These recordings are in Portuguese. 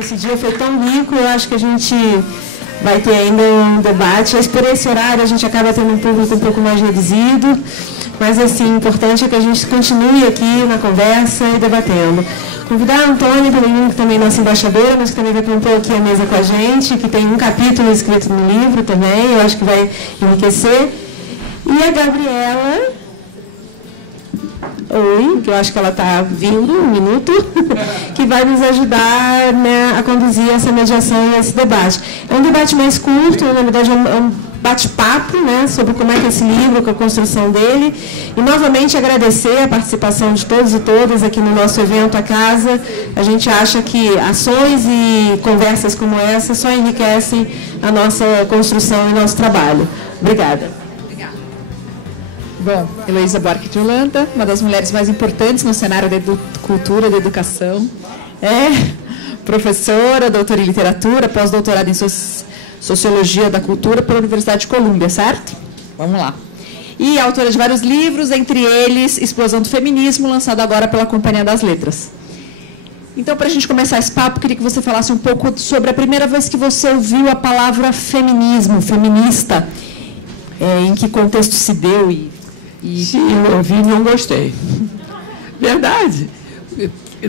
Esse dia foi tão rico, eu acho que a gente vai ter ainda um debate. Mas por esse horário a gente acaba tendo um público um pouco mais reduzido, mas assim, o importante é que a gente continue aqui na conversa e debatendo. Convidar a Antônia Peregrino, que também é nossa embaixadora, mas que também vai compor aqui a mesa com a gente, que tem um capítulo escrito no livro também, eu acho que vai enriquecer. E a Gabriela... Oi, que eu acho que ela está vindo, um minuto, que vai nos ajudar, né, a conduzir essa mediação e esse debate. É um debate mais curto, na verdade é um bate-papo, né, sobre como é que é esse livro, com a construção dele. E, novamente, agradecer a participação de todos e todas aqui no nosso evento, a Casa. A gente acha que ações e conversas como essa só enriquecem a nossa construção e nosso trabalho. Obrigada. Bom, Heloísa Buarque de Holanda, uma das mulheres mais importantes no cenário da cultura, da educação. Professora, doutora em literatura, pós-doutorado em sociologia da cultura pela Universidade de Colômbia, certo? Vamos lá. E autora de vários livros, entre eles Explosão do Feminismo, lançado agora pela Companhia das Letras. Então, para a gente começar esse papo, queria que você falasse um pouco sobre a primeira vez que você ouviu a palavra feminismo, feminista, em que contexto se deu Sim, eu ouvi e não gostei. Verdade.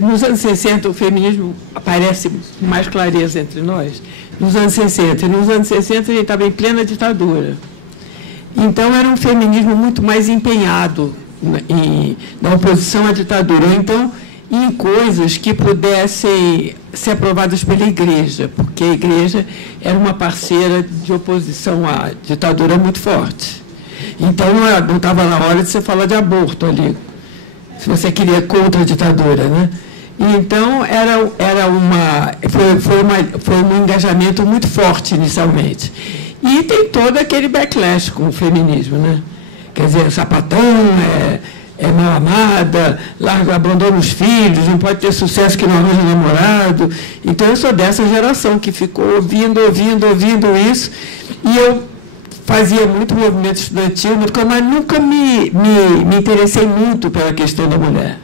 Nos anos 60, o feminismo aparece com mais clareza entre nós. Nos anos 60. E nos anos 60, a gente estava em plena ditadura. Então, era um feminismo muito mais empenhado na oposição à ditadura. Ou então, em coisas que pudessem ser aprovadas pela igreja, porque a igreja era uma parceira de oposição à ditadura muito forte. Então, não estava na hora de você falar de aborto ali, se você queria contra a ditadura, né? Então, foi um engajamento muito forte inicialmente. E tem todo aquele backlash com o feminismo, né? Quer dizer, sapatão, mal amada, abandona os filhos, não pode ter sucesso que não arranja namorado. Então, eu sou dessa geração que ficou ouvindo isso, e eu fazia muito movimento estudantil, mas nunca me interessei muito pela questão da mulher.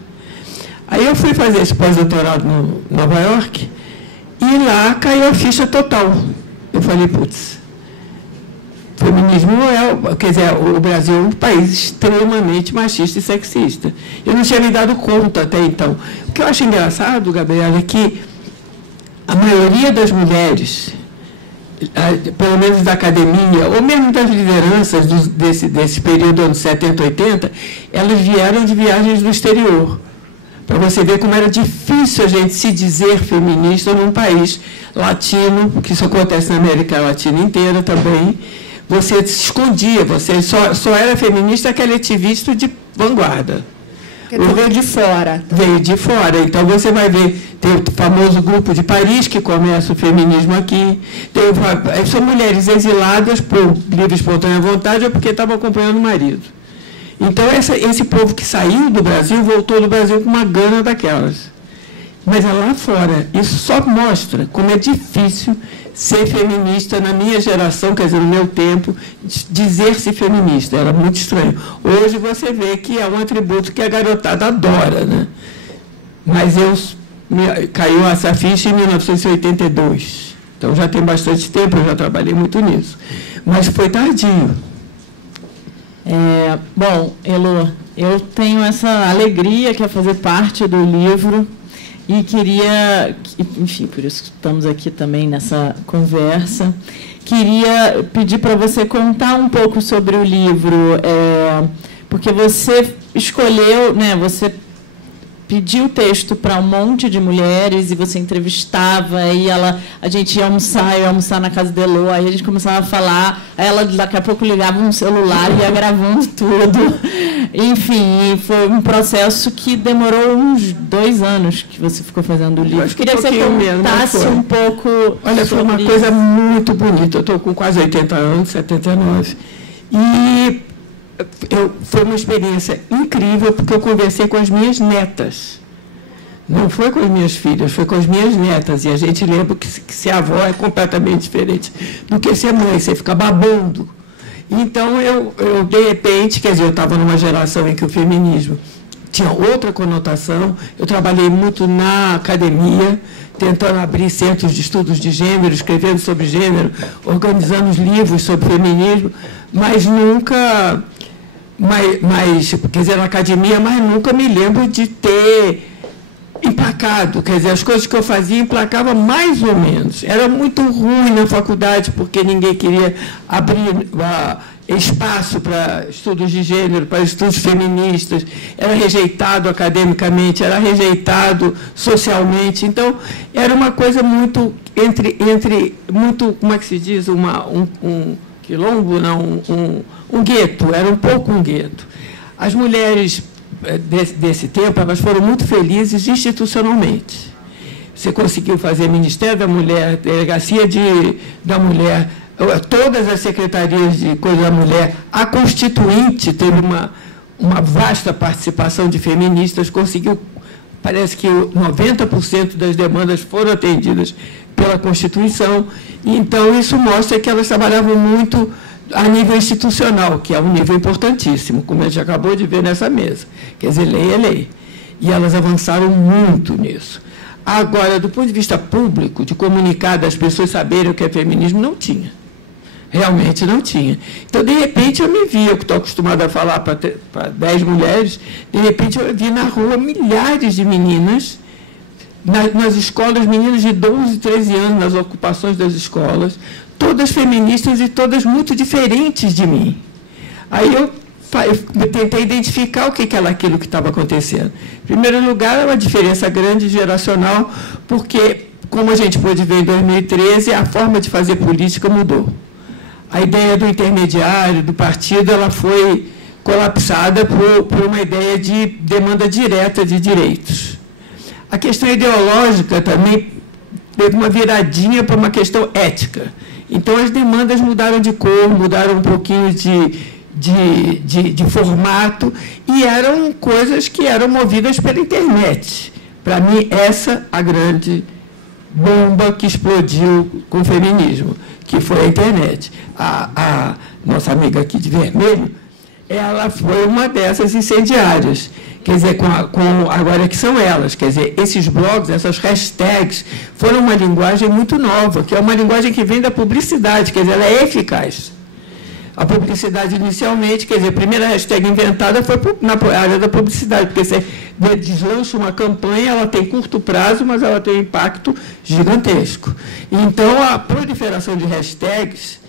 Aí eu fui fazer esse pós-doutorado em Nova York, e lá caiu a ficha total. Eu falei, putz, feminismo quer dizer, o Brasil é um país extremamente machista e sexista. Eu não tinha me dado conta até então. O que eu acho engraçado, Gabriela, é que a maioria das mulheres, pelo menos da academia, ou mesmo das lideranças desse período, anos 70, 80, elas vieram de viagens do exterior. Para você ver como era difícil a gente se dizer feminista num país latino, porque isso acontece na América Latina inteira também. Você se escondia, você só era feminista aquele ativista de vanguarda. Veio de fora. Veio de fora. Então, você vai ver, tem o famoso grupo de Paris, que começa o feminismo aqui. São mulheres exiladas por livre e espontânea vontade ou porque estavam acompanhando o marido. Então, esse povo que saiu do Brasil, voltou do Brasil com uma gana daquelas. Mas é lá fora. Isso só mostra como é difícil ser feminista na minha geração, quer dizer, no meu tempo, dizer-se feminista. Era muito estranho. Hoje você vê que é um atributo que a garotada adora, né? Mas caiu essa ficha em 1982. Então já tem bastante tempo, eu já trabalhei muito nisso. Mas foi tardio. Bom, Elo, eu tenho essa alegria que é fazer parte do livro. E queria, enfim, por isso que estamos aqui também nessa conversa, queria pedir para você contar um pouco sobre o livro, porque você escolheu, né, você pediu o texto para um monte de mulheres e você entrevistava, e a gente ia almoçar na casa da Elô, aí a gente começava a falar, aí ela daqui a pouco ligava um celular e ia gravando tudo. Enfim, foi um processo que demorou uns 2 anos que você ficou fazendo o livro. Eu queria que você contasse um pouco. Olha, foi uma coisa muito bonita. Eu estou com quase 80 anos, 79. E foi uma experiência incrível, porque eu conversei com as minhas netas. Não foi com as minhas filhas, foi com as minhas netas. E a gente lembra que ser avó é completamente diferente do que ser mãe. Você fica babando. Então, eu de repente, quer dizer, eu estava numa geração em que o feminismo tinha outra conotação. Eu trabalhei muito na academia, tentando abrir centros de estudos de gênero, escrevendo sobre gênero, organizando livros sobre feminismo, mas nunca, quer dizer, na academia, mas nunca me lembro de ter emplacado. Quer dizer, as coisas que eu fazia emplacava mais ou menos. Era muito ruim na faculdade, porque ninguém queria abrir espaço para estudos de gênero, para estudos feministas, era rejeitado academicamente, era rejeitado socialmente. Então, era uma coisa muito, muito, como é que se diz, um quilombo, não, um gueto, era um pouco um gueto. As mulheres desse tempo, elas foram muito felizes institucionalmente. Você conseguiu fazer Ministério da Mulher, Delegacia da Mulher, todas as secretarias de coisa da mulher, a Constituinte teve uma vasta participação de feministas, conseguiu, parece que 90% das demandas foram atendidas pela Constituição, e então isso mostra que elas trabalhavam muito a nível institucional, que é um nível importantíssimo, como a gente acabou de ver nessa mesa. Quer dizer, lei é lei. E elas avançaram muito nisso. Agora, do ponto de vista público, de comunicar, das pessoas saberem o que é feminismo, não tinha. Realmente não tinha. Então, de repente, eu me vi, eu que estou acostumada a falar para 10 mulheres, de repente eu vi na rua milhares de meninas, nas escolas, meninas de 12, 13 anos, nas ocupações das escolas, todas feministas e todas muito diferentes de mim. Aí eu tentei identificar o que era aquilo que estava acontecendo. Em primeiro lugar, é uma diferença grande geracional, porque, como a gente pôde ver em 2013, a forma de fazer política mudou. A ideia do intermediário, do partido, ela foi colapsada por uma ideia de demanda direta de direitos. A questão ideológica também teve uma viradinha para uma questão ética. Então, as demandas mudaram de cor, mudaram um pouquinho de formato, e eram coisas que eram movidas pela internet. Para mim, essa a grande bomba que explodiu com o feminismo, que foi a internet. A nossa amiga aqui de vermelho, ela foi uma dessas incendiárias. Quer dizer, agora que são elas, quer dizer, esses blogs, essas hashtags, foram uma linguagem muito nova, que é uma linguagem que vem da publicidade, quer dizer, ela é eficaz. A publicidade, inicialmente, quer dizer, a primeira hashtag inventada foi na área da publicidade, porque você deslancha uma campanha, ela tem curto prazo, mas ela tem um impacto gigantesco. Então, a proliferação de hashtags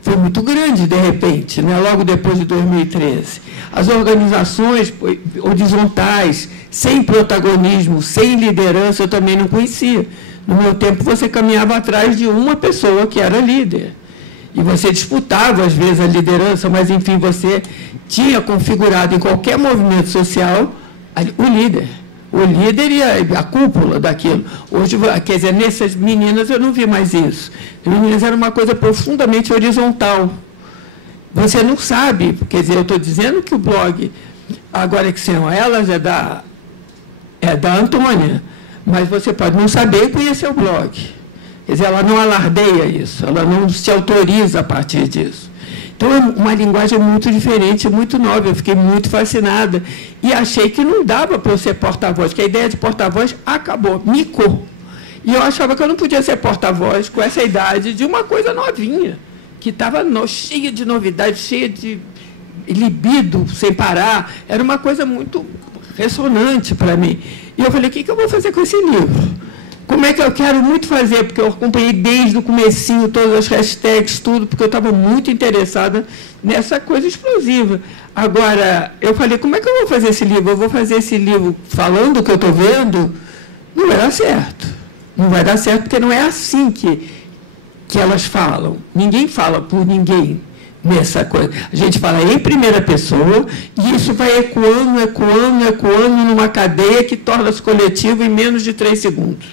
foi muito grande, de repente, né? Logo depois de 2013. As organizações horizontais, sem protagonismo, sem liderança, eu também não conhecia. No meu tempo, você caminhava atrás de uma pessoa que era líder. E você disputava, às vezes, a liderança, mas, enfim, você tinha configurado em qualquer movimento social o líder. O líder e a cúpula daquilo. Hoje, quer dizer, nessas meninas eu não vi mais isso. As meninas eram uma coisa profundamente horizontal. Você não sabe, quer dizer, eu estou dizendo que o blog, agora que são elas, é da Antônia, mas você pode não saber e conhecer o blog. Quer dizer, ela não alardeia isso, ela não se autoriza a partir disso. Então, é uma linguagem muito diferente, muito nova. Eu fiquei muito fascinada e achei que não dava para eu ser porta-voz, que a ideia de porta-voz acabou, micou. E eu achava que eu não podia ser porta-voz com essa idade de uma coisa novinha, que estava cheia de novidades, cheia de libido, sem parar. Era uma coisa muito ressonante para mim. E eu falei, o que eu vou fazer com esse livro? Como é que eu quero muito fazer? Porque eu acompanhei desde o comecinho todas as hashtags, tudo, porque eu estava muito interessada nessa coisa explosiva. Agora, eu falei, como é que eu vou fazer esse livro? Eu vou fazer esse livro falando o que eu estou vendo? Não vai dar certo. Não vai dar certo, porque não é assim que elas falam. Ninguém fala por ninguém nessa coisa. A gente fala em primeira pessoa e isso vai ecoando, ecoando, ecoando numa cadeia que torna-se coletivo em menos de 3 segundos.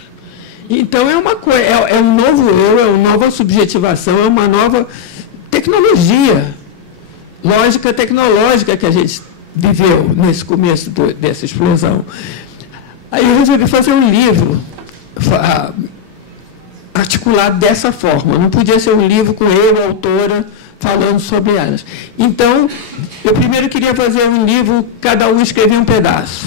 Então, é uma coisa, é um novo eu, é uma nova subjetivação, é uma nova tecnologia, lógica tecnológica que a gente viveu nesse começo dessa explosão. Aí eu resolvi fazer um livro articulado dessa forma. Não podia ser um livro com eu, autora, falando sobre elas. Então, eu primeiro queria fazer um livro, cada um escrevia um pedaço.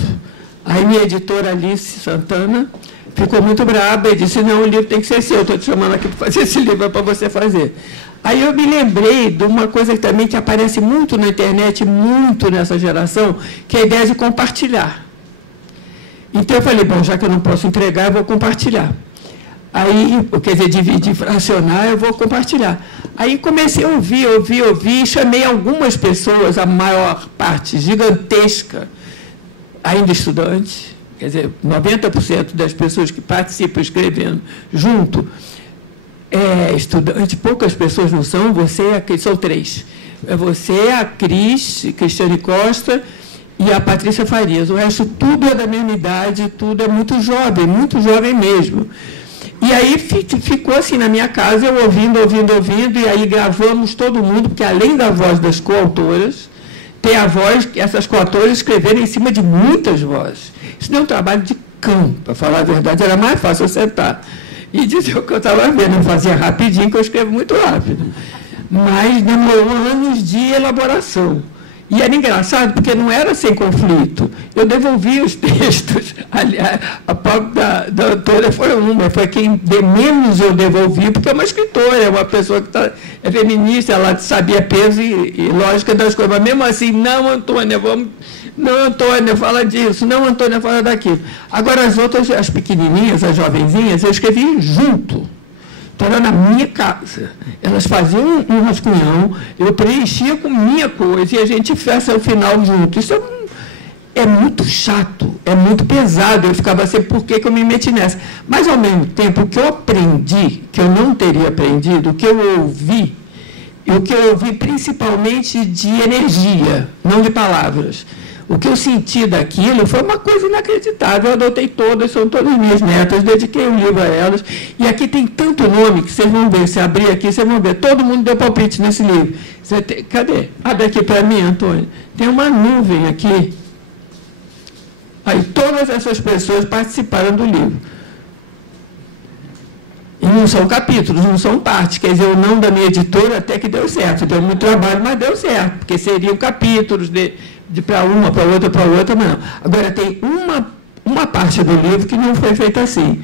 Aí minha editora Alice Santana ficou muito braba e disse, não, o livro tem que ser seu, estou te chamando aqui para fazer esse livro, é para você fazer. Aí eu me lembrei de uma coisa que também que aparece muito na internet, muito nessa geração, que é a ideia de compartilhar. Então eu falei, bom, já que eu não posso entregar, eu vou compartilhar. Aí, quer dizer, dividir, fracionar, eu vou compartilhar. Aí comecei a ouvir, chamei algumas pessoas, a maior parte gigantesca, ainda estudantes, quer dizer, 90% das pessoas que participam escrevendo junto, estudante, poucas pessoas não são, são 3. É você, a Cristiane Costa e a Patrícia Farias. O resto tudo é da mesma idade, tudo é muito jovem mesmo. E aí ficou assim na minha casa, eu ouvindo, e aí gravamos todo mundo, porque além da voz das coautoras, tem a voz que essas coautoras escreveram em cima de muitas vozes. Isso deu um trabalho de cão, para falar a verdade, era mais fácil eu sentar e dizer o que eu estava vendo. Eu fazia rapidinho, que eu escrevo muito rápido. Mas demorou anos de elaboração. E era engraçado, porque não era sem conflito. Eu devolvi os textos. Aliás, a própria da autora foi quem de menos eu devolvi, porque é uma escritora, é uma pessoa que é feminista, ela sabia peso e lógica das coisas. Mas mesmo assim, não, Antônia, não, Antônia, fala disso, não, Antônia, fala daquilo. Agora, as outras, as pequenininhas, as jovenzinhas, eu escrevi junto. Então, era na minha casa. Elas faziam um rascunhão, eu preenchia com minha coisa e a gente fez o final junto. Isso é muito chato, é muito pesado. Eu ficava assim, por que eu me meti nessa? Mas, ao mesmo tempo, o que eu aprendi, que eu não teria aprendido, o que eu ouvi principalmente de energia, não de palavras. O que eu senti daquilo foi uma coisa inacreditável. Eu adotei todas, são todas minhas netas, dediquei um livro a elas. E aqui tem tanto nome que vocês vão ver, se abrir aqui, vocês vão ver. Todo mundo deu palpite nesse livro. Cadê? Abre aqui para mim, Antônio. Tem uma nuvem aqui. Aí todas essas pessoas participaram do livro. E não são capítulos, não são partes. Quer dizer, o não da minha editora até que deu certo. Deu muito trabalho, mas deu certo. Porque seriam capítulos para uma, para outra, mas não. Agora, tem uma parte do livro que não foi feita assim,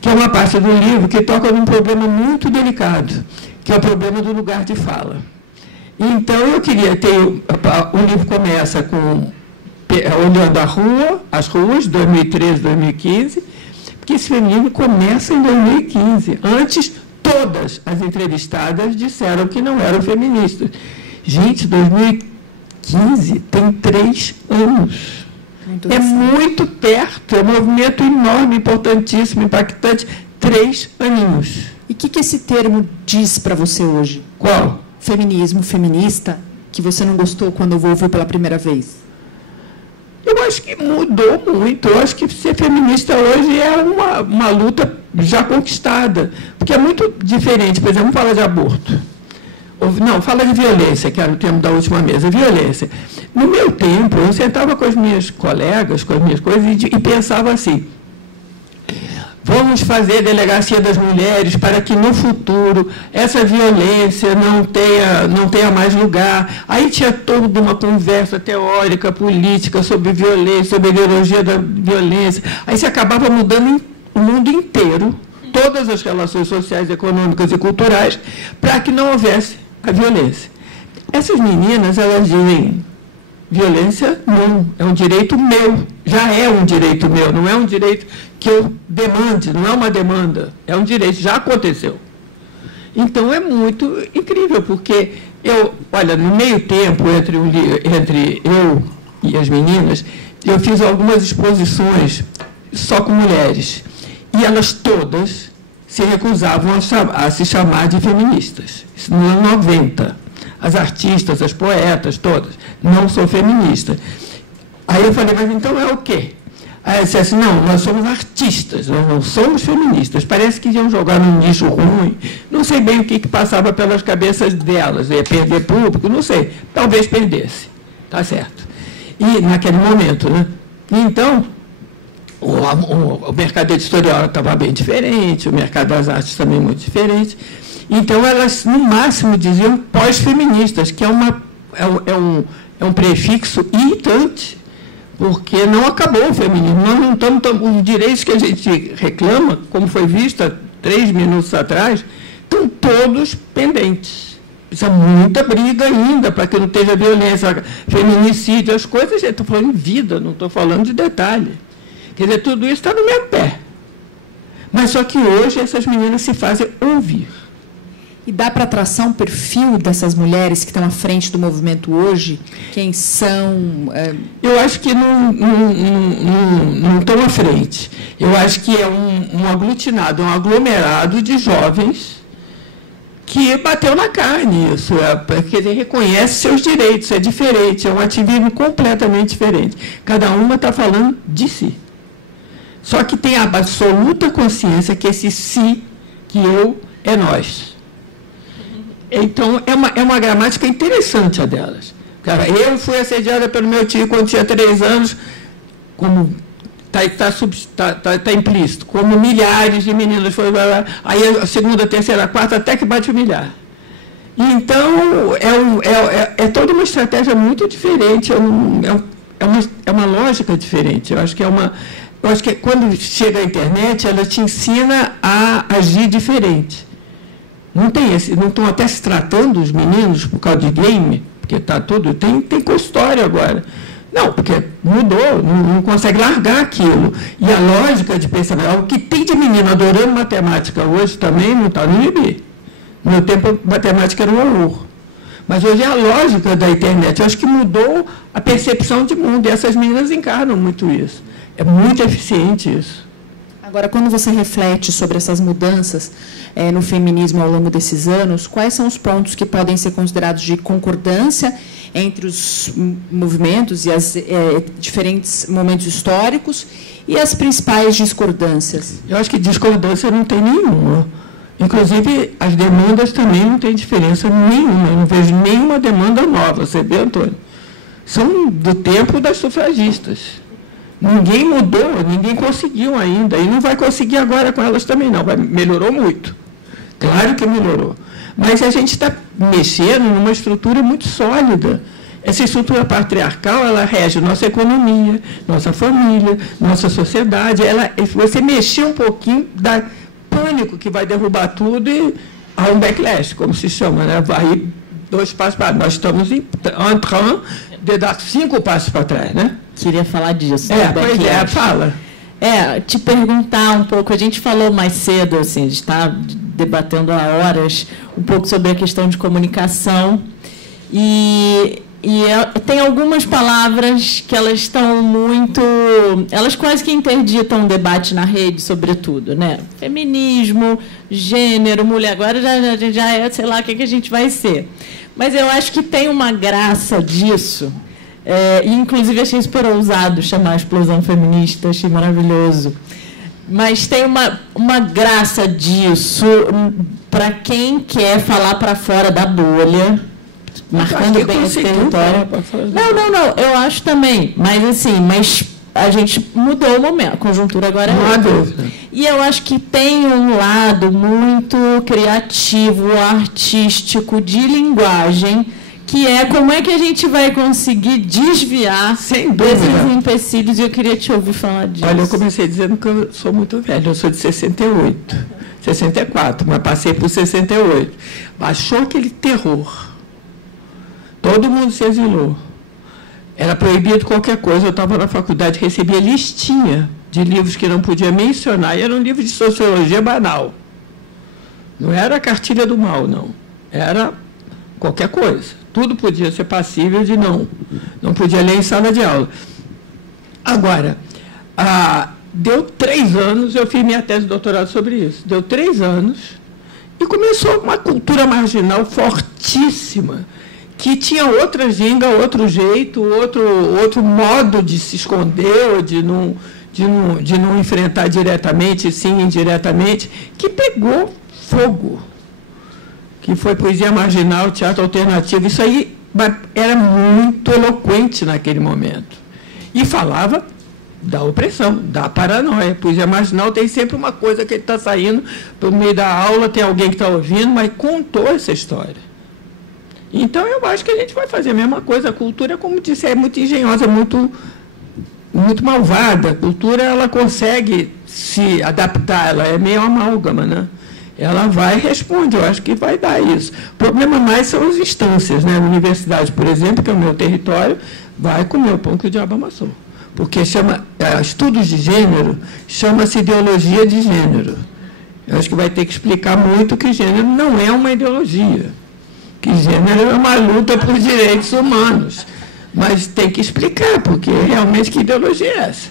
que é uma parte do livro que toca num problema muito delicado, que é o problema do lugar de fala. Então, eu queria ter... O livro começa com olhando as ruas, 2013, 2015, porque esse feminismo começa em 2015. Antes, todas as entrevistadas disseram que não eram feministas. Gente, 2015 tem 3 anos. É muito perto, é um movimento enorme, importantíssimo, impactante, 3 aninhos. E o que esse termo diz para você hoje? Qual? Feminismo, feminista, que você não gostou quando ouviu pela primeira vez? Eu acho que mudou muito. Eu acho que ser feminista hoje é uma luta já conquistada, porque é muito diferente. Por exemplo, vamos falar de aborto. Não, fala de violência, que era o tema da última mesa, violência. No meu tempo, eu sentava com as minhas colegas, com as minhas coisas, e pensava assim, vamos fazer delegacia das mulheres para que no futuro essa violência não tenha mais lugar. Aí tinha toda uma conversa teórica, política, sobre violência, sobre a ideologia da violência. Aí se acabava mudando o mundo inteiro, todas as relações sociais, econômicas e culturais, para que não houvesse a violência. Essas meninas, elas dizem, violência não, é um direito meu, já é um direito meu, não é um direito que eu demande, não é uma demanda, é um direito, já aconteceu. Então, é muito incrível, porque olha, no meio tempo, entre eu e as meninas, eu fiz algumas exposições só com mulheres, e elas todas se recusavam a se chamar de feministas. Isso no ano 90. As artistas, as poetas, todas, não sou feminista. Aí eu falei, mas então é o quê? Aí eu disse assim, não, nós somos artistas, nós não somos feministas. Parece que iam jogar num nicho ruim. Não sei bem o que passava pelas cabeças delas. Ia perder público, não sei. Talvez perdesse. Tá certo. E naquele momento, né? Então, o mercado editorial estava bem diferente, o mercado das artes também muito diferente. Então, elas, no máximo, diziam pós-feministas, que é um prefixo irritante, porque não acabou o feminismo. Nós não estamos, os direitos que a gente reclama, como foi visto há 3 minutos atrás, estão todos pendentes. Precisa muita briga ainda para que não esteja violência, feminicídio, as coisas. Eu estou falando de vida, não estou falando de detalhe. Quer dizer, tudo isso está no mesmo pé. Mas só que hoje essas meninas se fazem ouvir. E dá para traçar um perfil dessas mulheres que estão à frente do movimento hoje? Quem são? Eu acho que não estão à frente. Eu acho que é um aglutinado, um aglomerado de jovens que bateu na carne isso. Porque ele reconhece seus direitos, é diferente, é um ativismo completamente diferente. Cada uma está falando de si. Só que tem a absoluta consciência que esse si, que eu, é nós. Então, é uma gramática interessante a delas. Eu fui assediada pelo meu tio quando tinha 3 anos, como está implícito, como milhares de meninas foram. Aí a segunda, a terceira, a quarta, até que bate o milhar. Então, é toda uma estratégia muito diferente, é uma lógica diferente. Eu acho que quando chega a internet, ela te ensina a agir diferente. Não estão até se tratando os meninos por causa de game, porque está tudo. Tem consultório agora. Não, porque mudou, não consegue largar aquilo. E a lógica de pensamento, o que tem de menino adorando matemática hoje também não está no gibi. No meu tempo, matemática era um horror. Mas hoje é a lógica da internet. Eu acho que mudou a percepção de mundo, e essas meninas encarnam muito isso. É muito eficiente isso. Agora, quando você reflete sobre essas mudanças no feminismo ao longo desses anos, quais são os pontos que podem ser considerados de concordância entre os movimentos e os diferentes momentos históricos e as principais discordâncias? Eu acho que discordância não tem nenhuma. Inclusive, as demandas também não têm diferença nenhuma. Eu não vejo nenhuma demanda nova, você vê, Antônio? São do tempo das sufragistas. Ninguém mudou, ninguém conseguiu ainda. E não vai conseguir agora com elas também, não. Melhorou muito. Claro que melhorou. Mas a gente está mexendo numa estrutura muito sólida. Essa estrutura patriarcal, ela rege nossa economia, nossa família, nossa sociedade. Você mexer um pouquinho, dá pânico que vai derrubar tudo e há um backlash, como se chama, né? Vai 2 passos para trás. Nós estamos em train de dar 5 passos para trás, né? Queria falar disso. Pois é, fala. Te perguntar um pouco, a gente falou mais cedo, assim, a gente está debatendo há horas um pouco sobre a questão de comunicação e tem algumas palavras que elas estão muito... Elas quase que interditam o debate na rede, sobretudo, né? Feminismo, gênero, mulher, agora já é, sei lá, o que a gente vai ser. Mas eu acho que tem uma graça disso, e inclusive achei super ousado chamar a explosão feminista, achei maravilhoso. Mas tem uma graça disso para quem quer falar para fora da bolha, marcando bem esse território. Não, eu acho também, mas a gente mudou o momento, a conjuntura agora é outra. E eu acho que tem um lado muito criativo, artístico, de linguagem, que é como é que a gente vai conseguir desviar desses empecilhos, e eu queria te ouvir falar disso. Olha, eu comecei dizendo que eu sou muito velha, eu sou de 68, 64, mas passei por 68. Baixou aquele terror. Todo mundo se exilou. Era proibido qualquer coisa. Eu estava na faculdade, recebia listinha de livros que não podia mencionar, e era um livro de sociologia banal. Não era a cartilha do mal, não. Era qualquer coisa. Tudo podia ser passível de não. Não podia ler em sala de aula. Agora, deu 3 anos, eu fiz minha tese de doutorado sobre isso. Deu 3 anos e começou uma cultura marginal fortíssima, que tinha outra ginga, outro jeito, outro modo de se esconder, ou de não enfrentar diretamente, sim indiretamente, que pegou fogo, que foi poesia marginal, teatro alternativo. Isso aí era muito eloquente naquele momento. E falava da opressão, da paranoia. Poesia marginal tem sempre uma coisa que ele está saindo, por meio da aula tem alguém que está ouvindo, mas contou essa história. Então, eu acho que a gente vai fazer a mesma coisa. A cultura, como disse, é muito engenhosa, muito muito malvada. A cultura, ela consegue se adaptar, ela é meio amálgama, né? Ela vai e responde, eu acho que vai dar isso. O problema mais são as instâncias, né? A universidade, por exemplo, que é o meu território, vai comer o pão que o diabo amassou. Porque estudos de gênero, chama-se ideologia de gênero. Eu acho que vai ter que explicar muito que gênero não é uma ideologia, que gênero é uma luta por direitos humanos. Mas tem que explicar, porque realmente que ideologia é essa?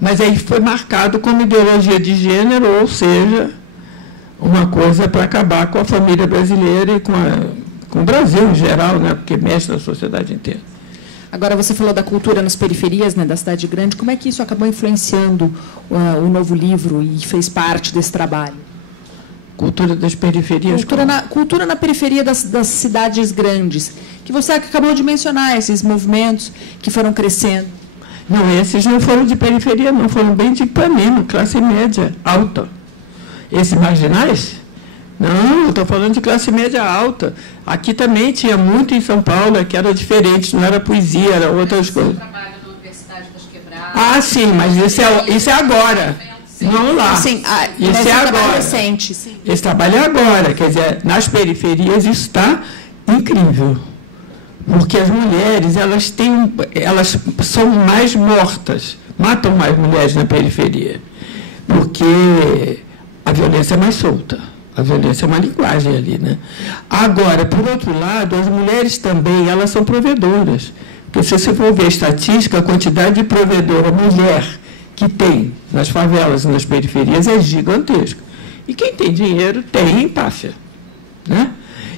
Mas aí foi marcado como ideologia de gênero, ou seja, uma coisa para acabar com a família brasileira e com o Brasil em geral, né? Porque mexe na sociedade inteira. Agora, você falou da cultura nas periferias, né, da cidade grande. Como é que isso acabou influenciando o novo livro e fez parte desse trabalho? Cultura das periferias? Cultura na periferia das cidades grandes, que você acabou de mencionar, esses movimentos que foram crescendo. Não, esses não foram de periferia, não, foram bem de Ipanema, classe média, alta. Esses marginais? Não, eu estou falando de classe média alta. Aqui também tinha muito em São Paulo, que era diferente, não era poesia, era outras coisas. Trabalho na Universidade das Quebradas. Ah, sim, mas isso é agora. Vamos lá. Sim, isso é agora. Recente, sim. Esse trabalho é agora, quer dizer, nas periferias isso está incrível. Porque as mulheres, elas são mais mortas, matam mais mulheres na periferia. Porque a violência é mais solta. A violência é uma linguagem ali, né? Agora, por outro lado, as mulheres também, elas são provedoras. Porque se você for ver a estatística, a quantidade de provedora mulher que tem nas favelas e nas periferias é gigantesca. E quem tem dinheiro tem empáfia, né?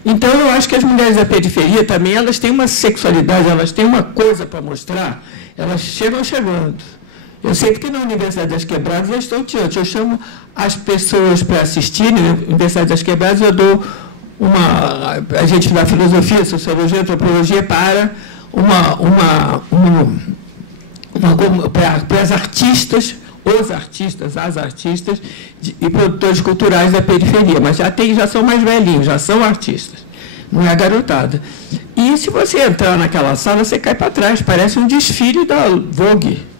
Então, eu acho que as mulheres da periferia também, elas têm uma sexualidade, elas têm uma coisa para mostrar, elas chegam chegando. Eu sei que na Universidade das Quebradas eu estou diante. Eu chamo as pessoas para assistirem, na Universidade das Quebradas eu dou a gente dá filosofia, sociologia, antropologia para para as artistas, as artistas e produtores culturais da periferia, mas já são mais velhinhos, já são artistas, não é garotada. E se você entrar naquela sala, você cai para trás, parece um desfile da Vogue.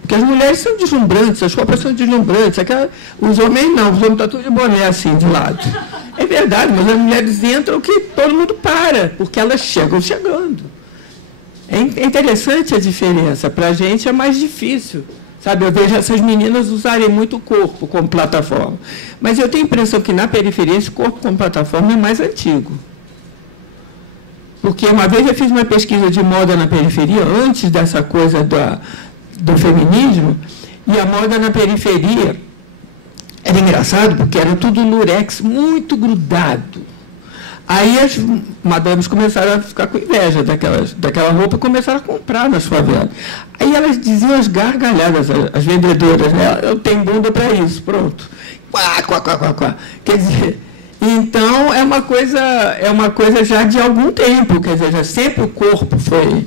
Porque as mulheres são deslumbrantes, as roupas são deslumbrantes. Os homens não, os homens estão tudo de boné assim, de lado. É verdade, mas as mulheres entram que todo mundo para, porque elas chegam chegando. É interessante a diferença. Para a gente é mais difícil. Sabe, eu vejo essas meninas usarem muito o corpo como plataforma. Mas eu tenho a impressão que na periferia esse corpo como plataforma é mais antigo. Porque uma vez eu fiz uma pesquisa de moda na periferia, antes dessa coisa do feminismo, e a moda na periferia era engraçado, porque era tudo lurex muito grudado. Aí as madames começaram a ficar com inveja daquela roupa e começaram a comprar nas favelas. Aí elas diziam as gargalhadas, as vendedoras, né? Eu tenho bunda para isso, pronto. Quá, quá, quá, quá, quá. Quer dizer, então é uma coisa já de algum tempo, quer dizer, já sempre o corpo foi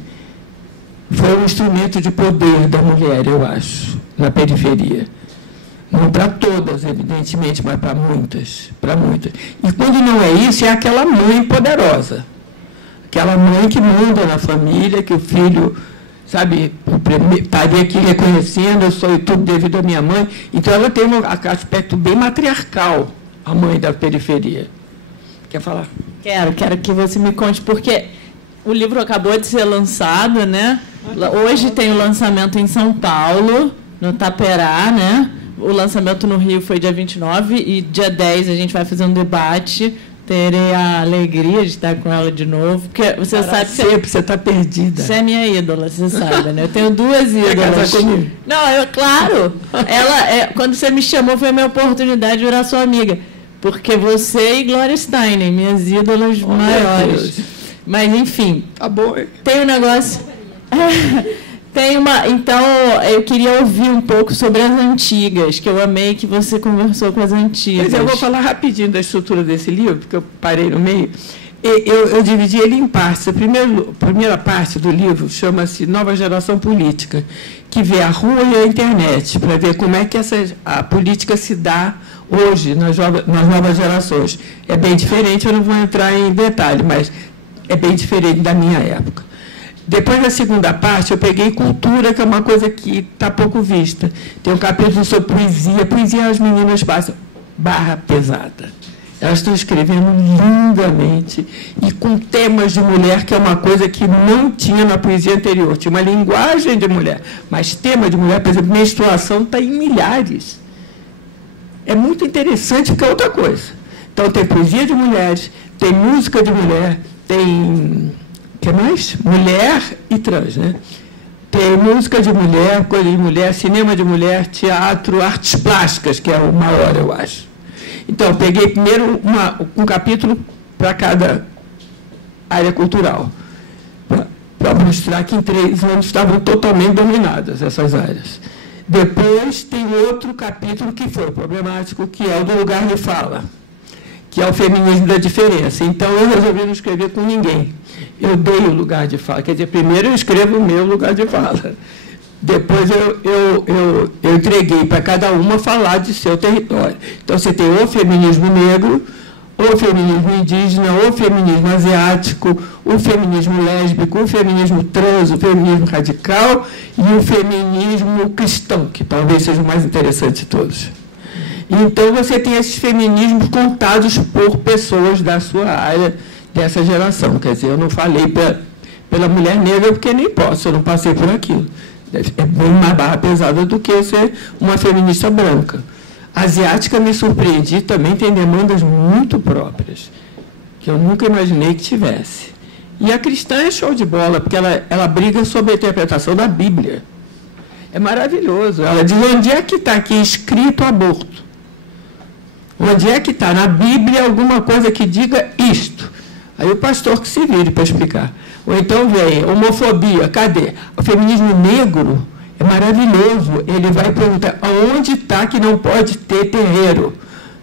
um instrumento de poder da mulher, eu acho, na periferia. Não para todas, evidentemente, mas para muitas. E quando não é isso, é aquela mãe poderosa. Aquela mãe que manda na família, que o filho, sabe, estaria aqui reconhecendo, eu sou tudo devido à minha mãe. Então, ela tem um aspecto bem matriarcal, a mãe da periferia. Quer falar? Quero que você me conte, porque o livro acabou de ser lançado, né? Hoje tem o lançamento em São Paulo, no Taperá, né? O lançamento no Rio foi dia 29 e dia 10 a gente vai fazer um debate. Terei a alegria de estar com ela de novo, porque você sabe que você está perdida. Você é minha ídola, você sabe, né? Eu tenho duas ídolas. Quer casar comigo? Não, claro. Quando você me chamou, foi a minha oportunidade de virar sua amiga. Porque você e Gloria Steinem, minhas ídolas maiores. Mas, enfim. Tá bom, hein? Tem um negócio. Então, eu queria ouvir um pouco sobre as antigas, que eu amei que você conversou com as antigas. Mas eu vou falar rapidinho da estrutura desse livro, porque eu parei no meio. Eu dividi ele em partes. A primeira parte do livro chama-se Nova Geração Política, que vê a rua e a internet, para ver como é que a política se dá hoje nas novas gerações. É bem diferente, eu não vou entrar em detalhe, mas é bem diferente da minha época. Depois da segunda parte, eu peguei cultura, que é uma coisa que está pouco vista. Tem um capítulo sobre poesia. Poesia, as meninas passam barra pesada. Elas estão escrevendo lindamente e com temas de mulher, que é uma coisa que não tinha na poesia anterior. Tinha uma linguagem de mulher, mas tema de mulher, por exemplo, menstruação está em milhares. É muito interessante, porque é outra coisa. Então, tem poesia de mulheres, tem música de mulher, tem... O que mais? Mulher e trans, né? Tem música de mulher, coisa de mulher, cinema de mulher, teatro, artes plásticas, que é o maior, eu acho. Então, eu peguei primeiro um capítulo para cada área cultural, para mostrar que em 3 anos estavam totalmente dominadas essas áreas. Depois tem outro capítulo que foi problemático, que é o do lugar de fala, que é o feminismo da diferença. Então, eu resolvi não escrever com ninguém. Eu dei o lugar de fala. Quer dizer, primeiro eu escrevo o meu lugar de fala. Depois eu entreguei para cada uma falar de seu território. Então, você tem o feminismo negro, o feminismo indígena, o feminismo asiático, o feminismo lésbico, o feminismo trans, o feminismo radical e o feminismo cristão, que talvez seja o mais interessante de todos. Então, você tem esses feminismos contados por pessoas da sua área, dessa geração. Quer dizer, eu não falei pela mulher negra porque nem posso, eu não passei por aquilo. É bem mais barra pesada do que eu ser uma feminista branca. A asiática, me surpreendi, também tem demandas muito próprias, que eu nunca imaginei que tivesse. E a cristã é show de bola, porque ela briga sobre a interpretação da Bíblia. É maravilhoso. Ela diz, onde é que está aqui escrito aborto? Onde é que está na Bíblia alguma coisa que diga isto? Aí o pastor que se vire para explicar. Ou então vem, homofobia, cadê? O feminismo negro é maravilhoso. Ele vai perguntar, aonde está que não pode ter terreiro?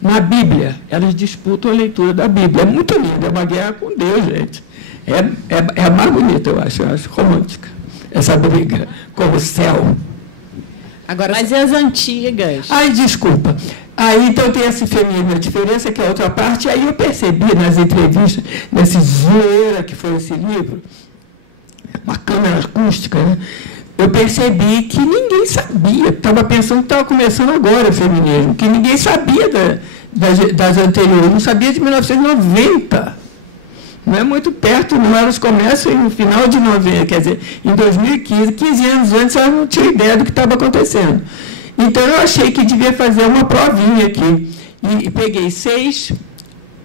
Na Bíblia. Elas disputam a leitura da Bíblia. É muito lindo, é uma guerra com Deus, gente. É a mais bonita, eu acho romântica, essa briga com o céu. Agora, mas e as antigas? Ai, desculpa. Aí, então, tem esse feminismo, a diferença que é a outra parte. Aí eu percebi nas entrevistas, nesse zoeira que foi esse livro, uma câmera acústica, né? Eu percebi que ninguém sabia. Estava pensando que estava começando agora o feminismo, que ninguém sabia das anteriores, não sabia de 1990. Não é muito perto, não. Elas começam no final de 90, quer dizer, em 2015, 15 anos antes, elas não tinham ideia do que estava acontecendo. Então, eu achei que devia fazer uma provinha aqui. E peguei 6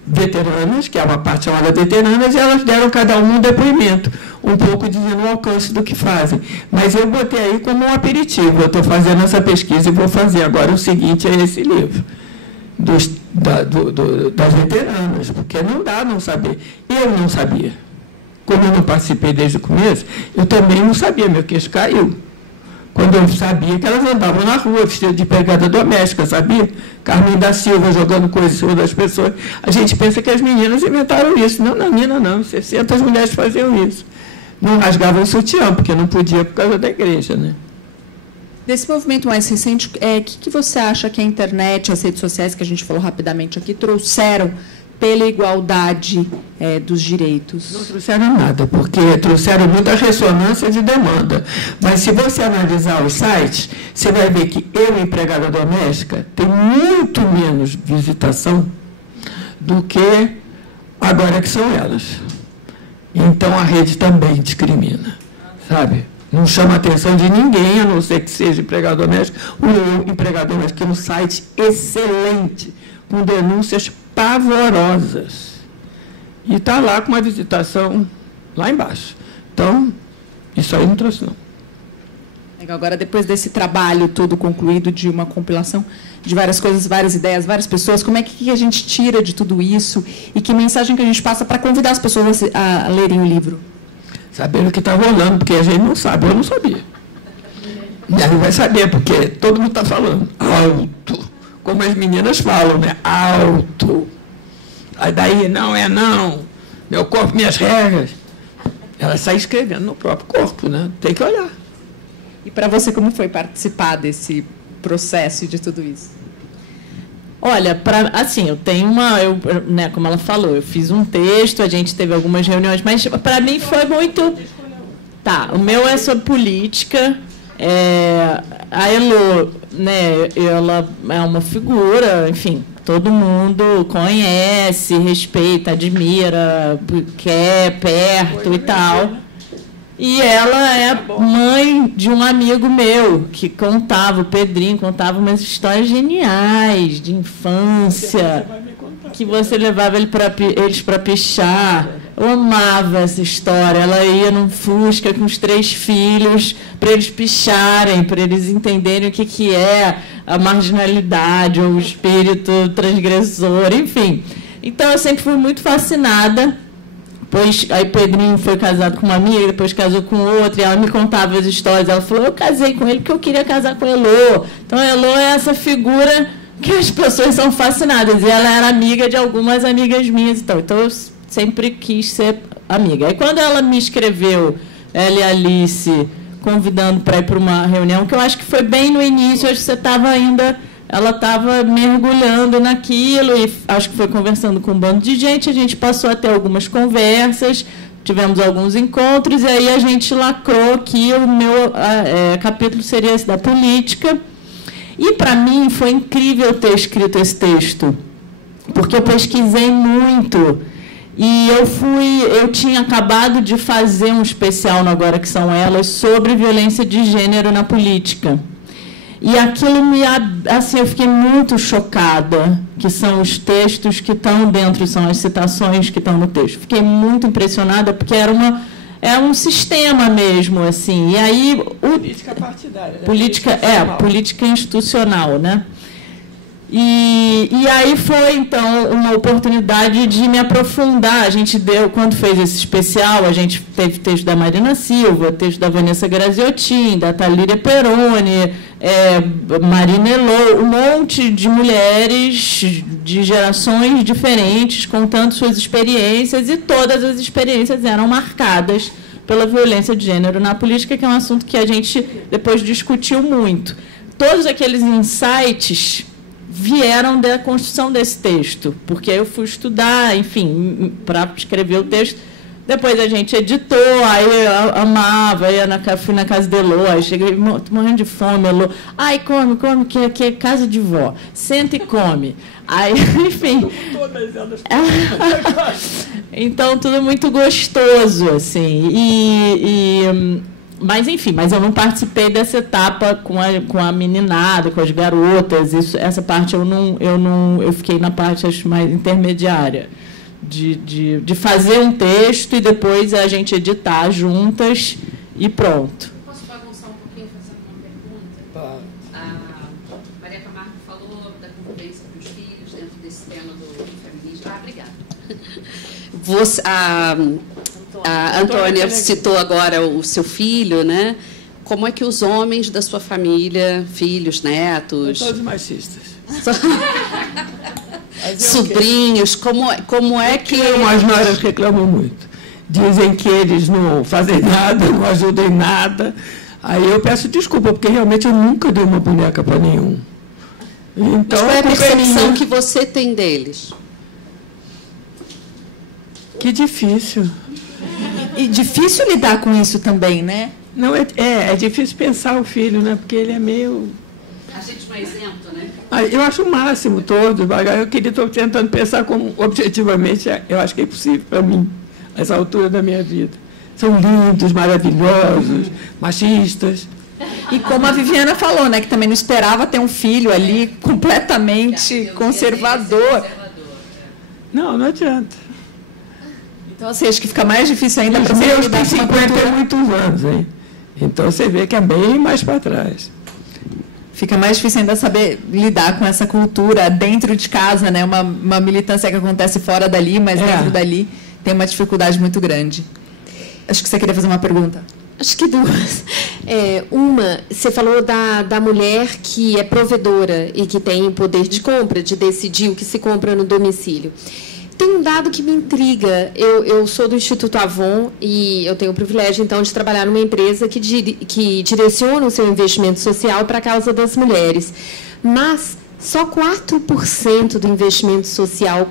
veteranas, que é uma parte chamada veteranas, e elas deram cada um depoimento, um pouco dizendo o alcance do que fazem. Mas eu botei aí como um aperitivo. Eu estou fazendo essa pesquisa e vou fazer agora o seguinte, é esse livro. Das veteranas, porque não dá não saber. Eu não sabia. Como eu não participei desde o começo, eu também não sabia, meu queixo caiu. Quando eu sabia que elas andavam na rua, vestidas de empregada doméstica, sabia? Carmen da Silva jogando coisas em cima das pessoas. A gente pensa que as meninas inventaram isso. Não, menina, não. 600 mulheres faziam isso. Não rasgavam o sutiã, porque não podia por causa da igreja, né? Desse movimento mais recente, o que você acha que a internet, as redes sociais, que a gente falou rapidamente aqui, trouxeram pela igualdade dos direitos? Não trouxeram nada, porque trouxeram muita ressonância de demanda. Mas, se você analisar os sites, você vai ver que eu, empregada doméstica, tem muito menos visitação do que agora que são elas. Então, a rede também discrimina, sabe? Não chama a atenção de ninguém, a não ser que seja empregado doméstico. O meu empregado doméstico é um site excelente, com denúncias pavorosas. E está lá com uma visitação lá embaixo. Então, isso aí não trouxe, não. Agora, depois desse trabalho todo concluído, de uma compilação de várias coisas, várias ideias, várias pessoas, como é que a gente tira de tudo isso? E que mensagem que a gente passa para convidar as pessoas a lerem o livro? Sabendo o que está rolando, porque a gente não sabe, eu não sabia. E aí vai saber, porque todo mundo está falando alto, como as meninas falam, né? Alto. Aí daí, não é não, meu corpo, minhas regras. Ela sai escrevendo no próprio corpo, né? Tem que olhar. E para você, como foi participar desse processo de tudo isso? Olha, assim, eu tenho né, como ela falou, eu fiz um texto, a gente teve algumas reuniões, mas para mim foi muito... Tá, o meu é sobre política. A Elô, né, ela é uma figura, enfim, todo mundo conhece, respeita, admira, quer perto e tal. E ela é mãe de um amigo meu que contava, o Pedrinho, contava umas histórias geniais de infância, que você levava eles para pichar. Eu amava essa história. Ela ia num Fusca com os 3 filhos para eles picharem, para eles entenderem o que é a marginalidade, ou o espírito transgressor, enfim. Então, eu sempre fui muito fascinada. Depois, aí Pedrinho foi casado com uma amiga, depois casou com outra, e ela me contava as histórias. Ela falou, eu casei com ele porque eu queria casar com a Elô. Então, a Elô é essa figura que as pessoas são fascinadas. E ela era amiga de algumas amigas minhas. Então eu sempre quis ser amiga. Aí, quando ela me escreveu, ela e a Alice, convidando para ir para uma reunião, que eu acho que foi bem no início, acho que você estava ainda... Ela estava mergulhando naquilo e acho que foi conversando com um bando de gente. A gente passou a ter algumas conversas, tivemos alguns encontros, e aí a gente lacrou que o meu capítulo seria esse da política. E, para mim, foi incrível ter escrito esse texto, porque eu pesquisei muito. E eu tinha acabado de fazer um especial no Agora Que São Elas sobre violência de gênero na política. E aquilo eu fiquei muito chocada, que são os textos que estão dentro, são as citações que estão no texto. Fiquei muito impressionada, porque era um sistema mesmo, assim. E aí política partidária. Política institucional, né? E aí foi, então, uma oportunidade de me aprofundar. A gente quando fez esse especial, a gente teve texto da Marina Silva, texto da Vanessa Graziotin, da Thalíria Peroni, Marina Elô, um monte de mulheres de gerações diferentes, contando suas experiências, e todas as experiências eram marcadas pela violência de gênero na política, que é um assunto que a gente depois discutiu muito. Todos aqueles insights vieram da construção desse texto, porque eu fui estudar, enfim, para escrever o texto. Depois a gente editou, aí eu amava, fui na casa de Elô, aí cheguei morrendo de fome, Elô, ai, come, que é casa de vó, senta e come. Aí, enfim. Então, tudo muito gostoso, assim. Mas, enfim, eu não participei dessa etapa com a meninada, com as garotas. Essa parte eu fiquei na parte, acho, mais intermediária, de fazer um texto e depois a gente editar juntas e pronto. Posso bagunçar um pouquinho, fazer uma pergunta? Claro. A Maria Camargo falou da convivência com os filhos dentro desse tema do feminismo. Obrigada. A Antônia citou agora o seu filho, né? Como é que os homens da sua família, filhos, netos... Todos machistas. Sobrinhos, como é que... As noras reclamam muito. Dizem que eles não fazem nada, não ajudam em nada. Aí eu peço desculpa, porque realmente eu nunca dei uma boneca para nenhum. Então, qual é a percepção que você tem deles? Que difícil. E difícil lidar com isso também, né? Não, é difícil pensar o filho, né? Porque ele é meio... A gente não é isento, né? Eu acho o máximo todo. Estou tentando pensar como, objetivamente, eu acho que é impossível para mim, a essa altura da minha vida. São lindos, maravilhosos, machistas. E como a Viviana falou, né? Que também não esperava ter um filho ali completamente conservador. Não adianta. Então, você acha que fica mais difícil ainda para os você meus lidar têm com uma 50 cultura? e muitos anos, hein? Então, você vê que é bem mais para trás. Fica mais difícil ainda saber lidar com essa cultura dentro de casa, né? Uma militância que acontece fora dali, mas dentro dali tem uma dificuldade muito grande. Acho que você queria fazer uma pergunta. Acho que duas. Uma, você falou da mulher que é provedora e que tem poder de compra, de decidir o que se compra no domicílio. Tem um dado que me intriga. Eu sou do Instituto Avon e eu tenho o privilégio, então, de trabalhar numa empresa que direciona o seu investimento social para a causa das mulheres. Mas só 4% do investimento social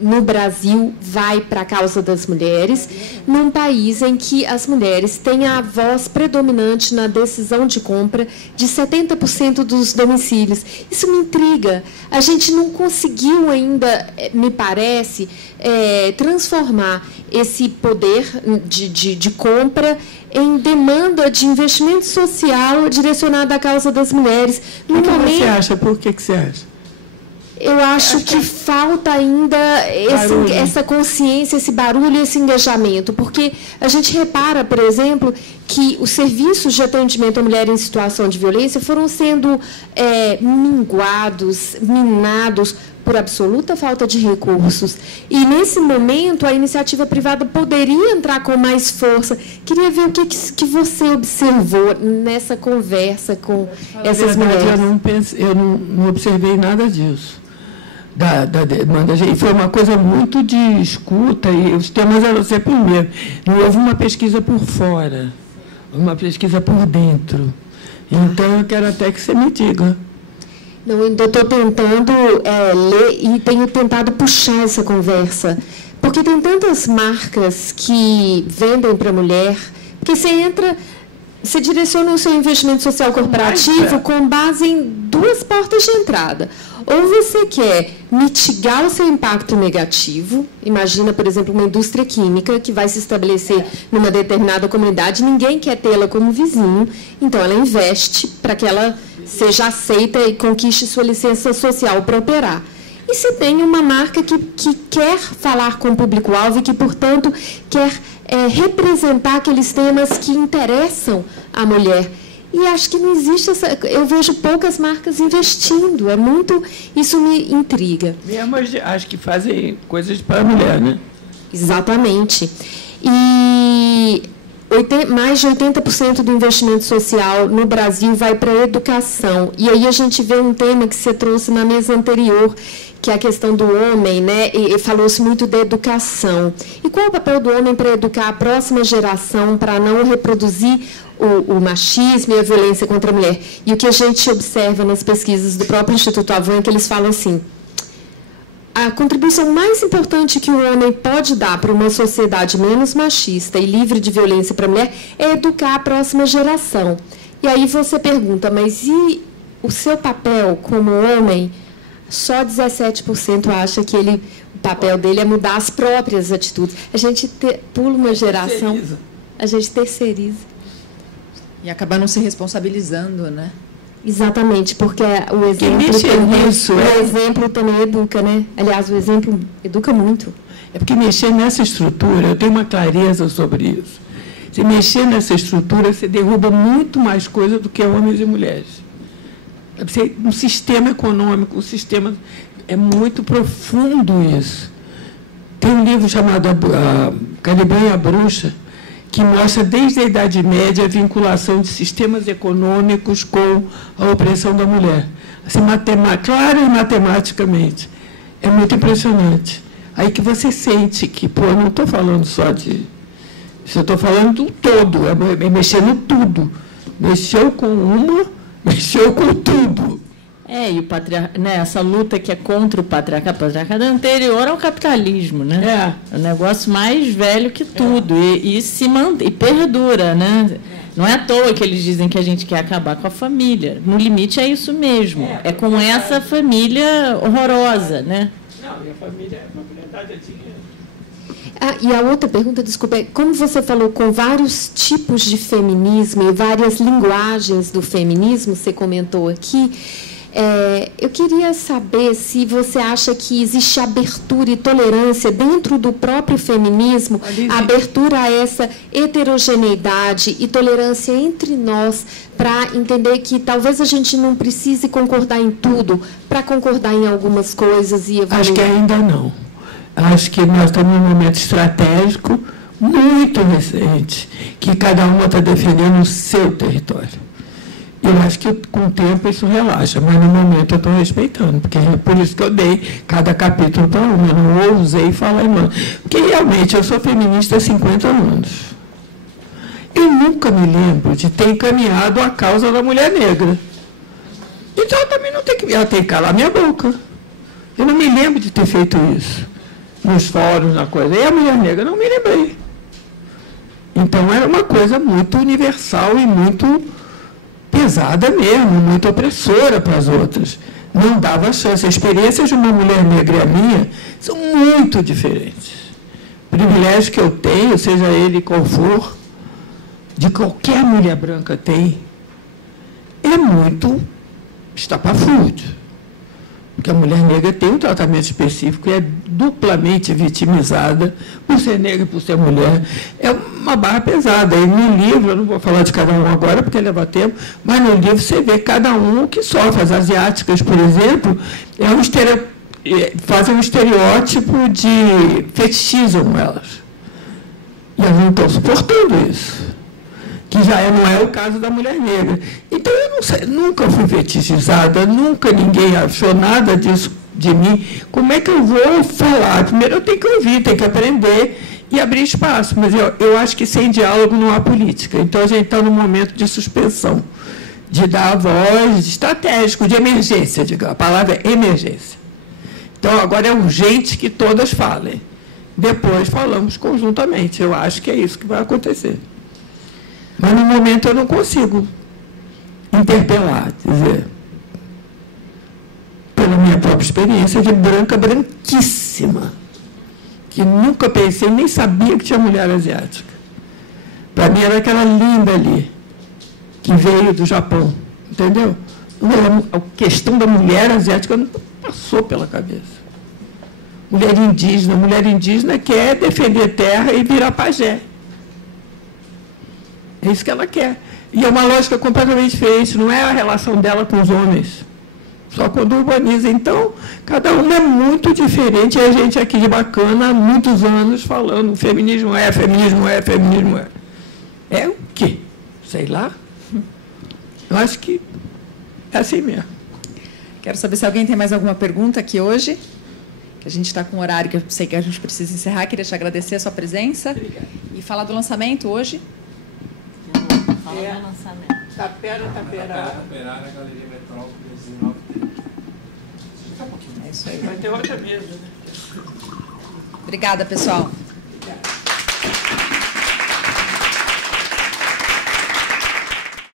no Brasil vai para a causa das mulheres, num país em que as mulheres têm a voz predominante na decisão de compra de 70% dos domicílios. Isso me intriga. A gente não conseguiu ainda, me parece, transformar esse poder de compra em demanda de investimento social direcionado à causa das mulheres. O que você acha? Por que você acha? Eu acho que falta ainda essa consciência, esse barulho, esse engajamento, porque a gente repara, por exemplo, que os serviços de atendimento à mulher em situação de violência foram sendo minguados, minados por absoluta falta de recursos. E, nesse momento, a iniciativa privada poderia entrar com mais força. Queria ver o que você observou nessa conversa com essas mulheres. Eu não observei nada disso. Da demanda. E foi uma coisa muito de escuta, e os temas eram sempre o mesmo. Não houve uma pesquisa por fora, uma pesquisa por dentro. Então, eu quero até que você me diga. Não, eu estou tentando ler e tenho tentado puxar essa conversa, porque tem tantas marcas que vendem para a mulher, porque você direciona o seu investimento social corporativo com base em duas portas de entrada. Ou você quer mitigar o seu impacto negativo, imagina, por exemplo, uma indústria química que vai se estabelecer numa determinada comunidade, ninguém quer tê-la como vizinho, então ela investe para que ela seja aceita e conquiste sua licença social para operar. E se tem uma marca que quer falar com o público-alvo e que, portanto, quer representar aqueles temas que interessam à mulher. E acho que não existe eu vejo poucas marcas investindo. Isso me intriga. Mesmo acho que fazem coisas para a mulher, né? Exatamente. E mais de 80% do investimento social no Brasil vai para a educação. E aí a gente vê um tema que você trouxe na mesa anterior, que é a questão do homem, né? E falou-se muito da educação. E qual é o papel do homem para educar a próxima geração, para não reproduzir o machismo e a violência contra a mulher? E o que a gente observa nas pesquisas do próprio Instituto Avon é que eles falam assim: a contribuição mais importante que o homem pode dar para uma sociedade menos machista e livre de violência para a mulher é educar a próxima geração. E aí você pergunta, mas e o seu papel como homem? Só 17% acha que o papel dele é mudar as próprias atitudes. A gente pula uma geração, a gente terceiriza. E acaba não se responsabilizando, né? Exatamente, porque o exemplo também educa, né? Aliás, o exemplo educa muito. É porque mexer nessa estrutura, eu tenho uma clareza sobre isso. Se mexer nessa estrutura, você derruba muito mais coisa do que homens e mulheres. Um sistema econômico, um sistema... É muito profundo isso. Tem um livro chamado Caliban e a Bruxa, que mostra desde a Idade Média a vinculação de sistemas econômicos com a opressão da mulher. Assim, clara e matematicamente. É muito impressionante. Aí que você sente que, eu não estou falando só de... Eu estou falando do todo, é mexer no tudo. Mexeu com uma, mexeu com tudo. E o essa luta que é contra o patriarcado anterior ao capitalismo, né? É o negócio mais velho que tudo e se mantém, e perdura, né? Não é à toa que eles dizem que a gente quer acabar com a família. No limite é isso mesmo. É com essa família horrorosa, né? Não, e a família é propriedade, é dinheiro. E a outra pergunta, desculpa, é como você falou com vários tipos de feminismo e várias linguagens do feminismo, você comentou aqui. Eu queria saber se você acha que existe abertura e tolerância dentro do próprio feminismo, abertura a essa heterogeneidade e tolerância entre nós, para entender que talvez a gente não precise concordar em tudo, para concordar em algumas coisas e evoluir. Acho que ainda não. Acho que nós estamos num momento estratégico muito recente, que cada uma está defendendo o seu território. Eu acho que com o tempo isso relaxa, mas no momento eu estou respeitando, porque é por isso que eu dei cada capítulo para uma, eu não ousei falar, irmã. Porque realmente eu sou feminista há 50 anos. Eu nunca me lembro de ter encaminhado a causa da mulher negra. Então eu também não tenho que... Ela tem que calar minha boca. Eu não me lembro de ter feito isso. nos fóruns, na coisa. E a mulher negra, não me lembrei. Então, era uma coisa muito universal e muito pesada mesmo, muito opressora para as outras. Não dava chance. As experiências de uma mulher negra e a minha são muito diferentes. O privilégio que eu tenho, seja ele qual for, de qualquer mulher branca tem, é muito estapafúrdio. Porque a mulher negra tem um tratamento específico e é duplamente vitimizada por ser negra e por ser mulher. É uma barra pesada. E no livro, eu não vou falar de cada um agora, porque leva tempo, mas no livro você vê cada um que sofre. As asiáticas, por exemplo, fazem um estereótipo de fetichizam elas. E elas não estão suportando isso. Que já não é o caso da mulher negra. Então, eu não sei, nunca fui fetichizada, nunca ninguém achou nada disso de mim. Como é que eu vou falar? Primeiro, eu tenho que ouvir, tenho que aprender e abrir espaço. Mas eu acho que sem diálogo não há política. Então, a gente está num momento de suspensão, de dar a voz, de estratégico, de emergência, digamos. A palavra é emergência. Então, agora é urgente que todas falem. Depois falamos conjuntamente. Eu acho que é isso que vai acontecer. Mas, no momento, eu não consigo interpelar, dizer, pela minha própria experiência de branca, branquíssima, que nunca pensei, nem sabia que tinha mulher asiática. Para mim, era aquela linda ali, que veio do Japão, entendeu? A questão da mulher asiática não passou pela cabeça. Mulher indígena quer defender terra e virar pajé. É isso que ela quer. E é uma lógica completamente diferente, não é a relação dela com os homens. Só quando urbaniza. Então, cada uma é muito diferente. E a gente aqui de Bacana, há muitos anos, falando feminismo é, feminismo é, feminismo é. É o quê? Sei lá. Eu acho que é assim mesmo. Quero saber se alguém tem mais alguma pergunta aqui hoje. Que a gente está com um horário que eu sei que a gente precisa encerrar. Queria te agradecer a sua presença. Obrigado. E falar do lançamento hoje. Fala do lançamento. Tapera, Galeria Metrópolis, 19h30. É isso aí. Vai ter outra mesa, né? Obrigada, pessoal.